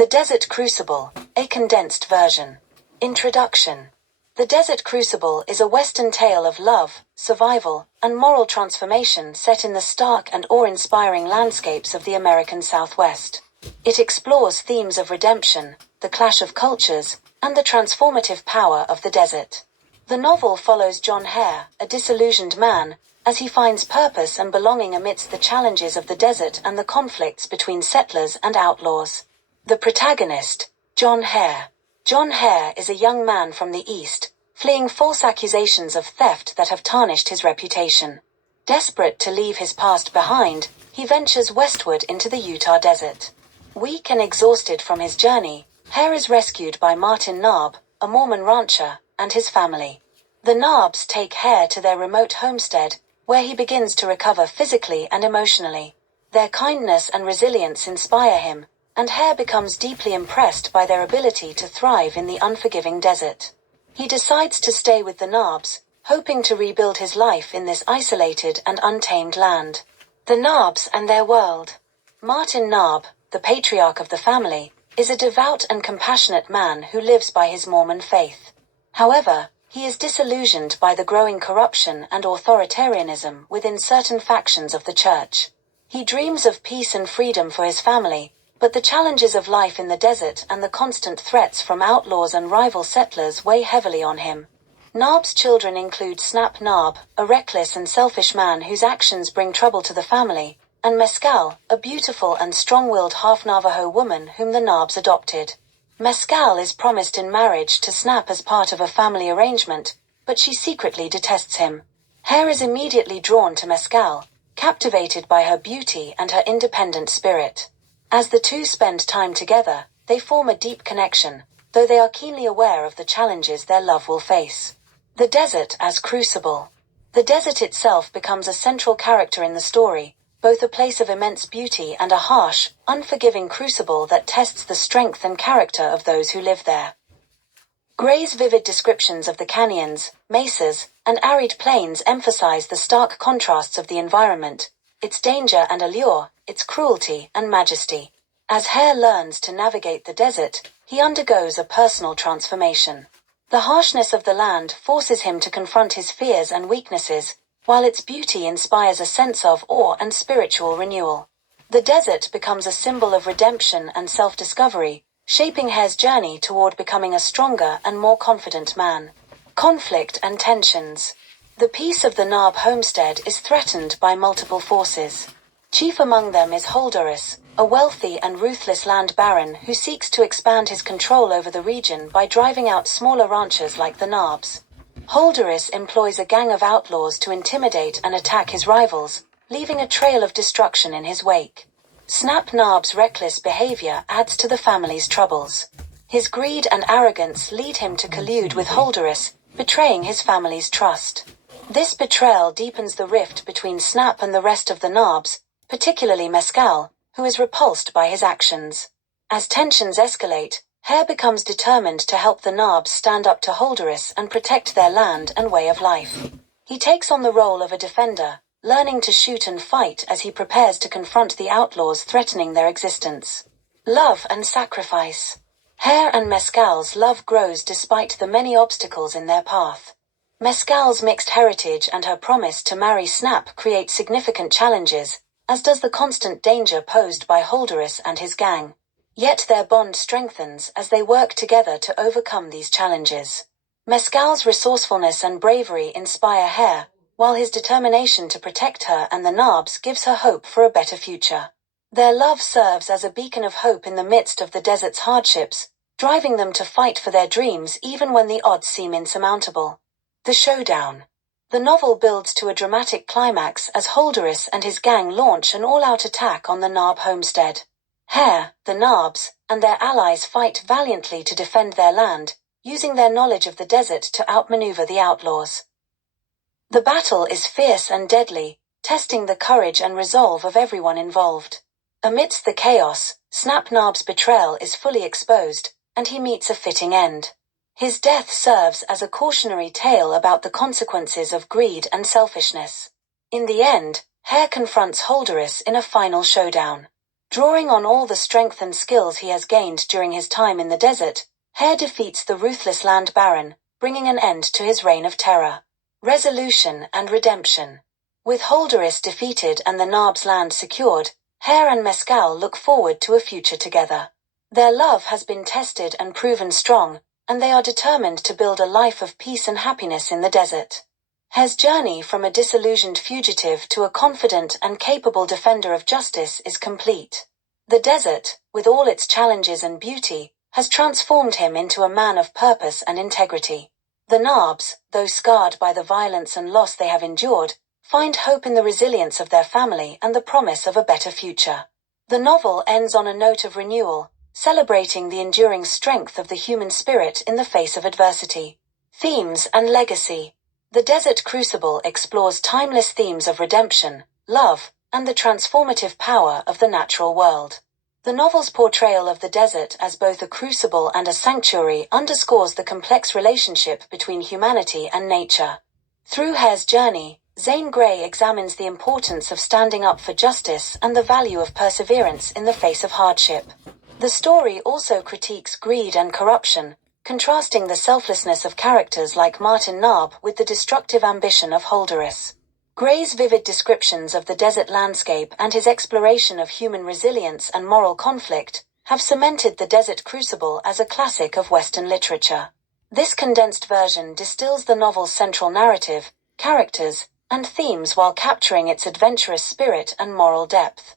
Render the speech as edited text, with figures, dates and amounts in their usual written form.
The Desert Crucible, a condensed version. Introduction. The Desert Crucible is a Western tale of love, survival, and moral transformation set in the stark and awe-inspiring landscapes of the American Southwest. It explores themes of redemption, the clash of cultures, and the transformative power of the desert. The novel follows John Hare, a disillusioned man, as he finds purpose and belonging amidst the challenges of the desert and the conflicts between settlers and outlaws. The protagonist, John Hare. John Hare is a young man from the East, fleeing false accusations of theft that have tarnished his reputation. Desperate to leave his past behind, he ventures westward into the Utah desert. Weak and exhausted from his journey, Hare is rescued by Martin Narb, a Mormon rancher, and his family. The Narbs take Hare to their remote homestead, where he begins to recover physically and emotionally. Their kindness and resilience inspire him, and Hare becomes deeply impressed by their ability to thrive in the unforgiving desert. He decides to stay with the Narbs, hoping to rebuild his life in this isolated and untamed land. The Narbs and their world. Martin Narb, the patriarch of the family, is a devout and compassionate man who lives by his Mormon faith. However, he is disillusioned by the growing corruption and authoritarianism within certain factions of the church. He dreams of peace and freedom for his family, but the challenges of life in the desert and the constant threats from outlaws and rival settlers weigh heavily on him. Narb's children include Snap Narb, a reckless and selfish man whose actions bring trouble to the family, and Mescal, a beautiful and strong-willed half-Navajo woman whom the Narbs adopted. Mescal is promised in marriage to Snap as part of a family arrangement, but she secretly detests him. Hare is immediately drawn to Mescal, captivated by her beauty and her independent spirit. As the two spend time together, they form a deep connection, though they are keenly aware of the challenges their love will face. The desert as crucible. The desert itself becomes a central character in the story, both a place of immense beauty and a harsh, unforgiving crucible that tests the strength and character of those who live there. Gray's vivid descriptions of the canyons, mesas, and arid plains emphasize the stark contrasts of the environment, its danger and allure, its cruelty and majesty. As Hare learns to navigate the desert, he undergoes a personal transformation. The harshness of the land forces him to confront his fears and weaknesses, while its beauty inspires a sense of awe and spiritual renewal. The desert becomes a symbol of redemption and self-discovery, shaping Hare's journey toward becoming a stronger and more confident man. Conflict and tensions. The peace of the Narb homestead is threatened by multiple forces. Chief among them is Holdorus, a wealthy and ruthless land baron who seeks to expand his control over the region by driving out smaller ranchers like the Narbs. Holdorus employs a gang of outlaws to intimidate and attack his rivals, leaving a trail of destruction in his wake. Snap Narb's reckless behavior adds to the family's troubles. His greed and arrogance lead him to collude with Holdorus, betraying his family's trust. This betrayal deepens the rift between Snap and the rest of the Narbs, particularly Mescal, who is repulsed by his actions. As tensions escalate, Hare becomes determined to help the Narbs stand up to Holdorus and protect their land and way of life. He takes on the role of a defender, learning to shoot and fight as he prepares to confront the outlaws threatening their existence. Love and sacrifice. Hare and Mescal's love grows despite the many obstacles in their path. Mescal's mixed heritage and her promise to marry Snap create significant challenges, as does the constant danger posed by Holdorus and his gang. Yet their bond strengthens as they work together to overcome these challenges. Mescal's resourcefulness and bravery inspire Hare, while his determination to protect her and the Narbs gives her hope for a better future. Their love serves as a beacon of hope in the midst of the desert's hardships, driving them to fight for their dreams even when the odds seem insurmountable. The showdown. The novel builds to a dramatic climax as Holdorus and his gang launch an all-out attack on the Narb homestead. Hare, the Narbs, and their allies fight valiantly to defend their land, using their knowledge of the desert to outmaneuver the outlaws. The battle is fierce and deadly, testing the courage and resolve of everyone involved. Amidst the chaos, Snap Narb's betrayal is fully exposed, and he meets a fitting end. His death serves as a cautionary tale about the consequences of greed and selfishness. In the end, Hare confronts Holdorus in a final showdown. Drawing on all the strength and skills he has gained during his time in the desert, Hare defeats the ruthless land baron, bringing an end to his reign of terror. Resolution and redemption. With Holderus defeated and the Nab's land secured, Hare and Mescal look forward to a future together. Their love has been tested and proven strong, and they are determined to build a life of peace and happiness in the desert. Hare's journey from a disillusioned fugitive to a confident and capable defender of justice is complete. The desert, with all its challenges and beauty, has transformed him into a man of purpose and integrity. The Nabs, though scarred by the violence and loss they have endured, find hope in the resilience of their family and the promise of a better future. The novel ends on a note of renewal, celebrating the enduring strength of the human spirit in the face of adversity. Themes and legacy. The Desert Crucible explores timeless themes of redemption, love, and the transformative power of the natural world. The novel's portrayal of the desert as both a crucible and a sanctuary underscores the complex relationship between humanity and nature. Through Hare's journey, Zane Grey examines the importance of standing up for justice and the value of perseverance in the face of hardship. The story also critiques greed and corruption, contrasting the selflessness of characters like Martin Nab with the destructive ambition of Holderus. Gray's vivid descriptions of the desert landscape and his exploration of human resilience and moral conflict have cemented The Desert Crucible as a classic of Western literature. This condensed version distills the novel's central narrative, characters, and themes while capturing its adventurous spirit and moral depth.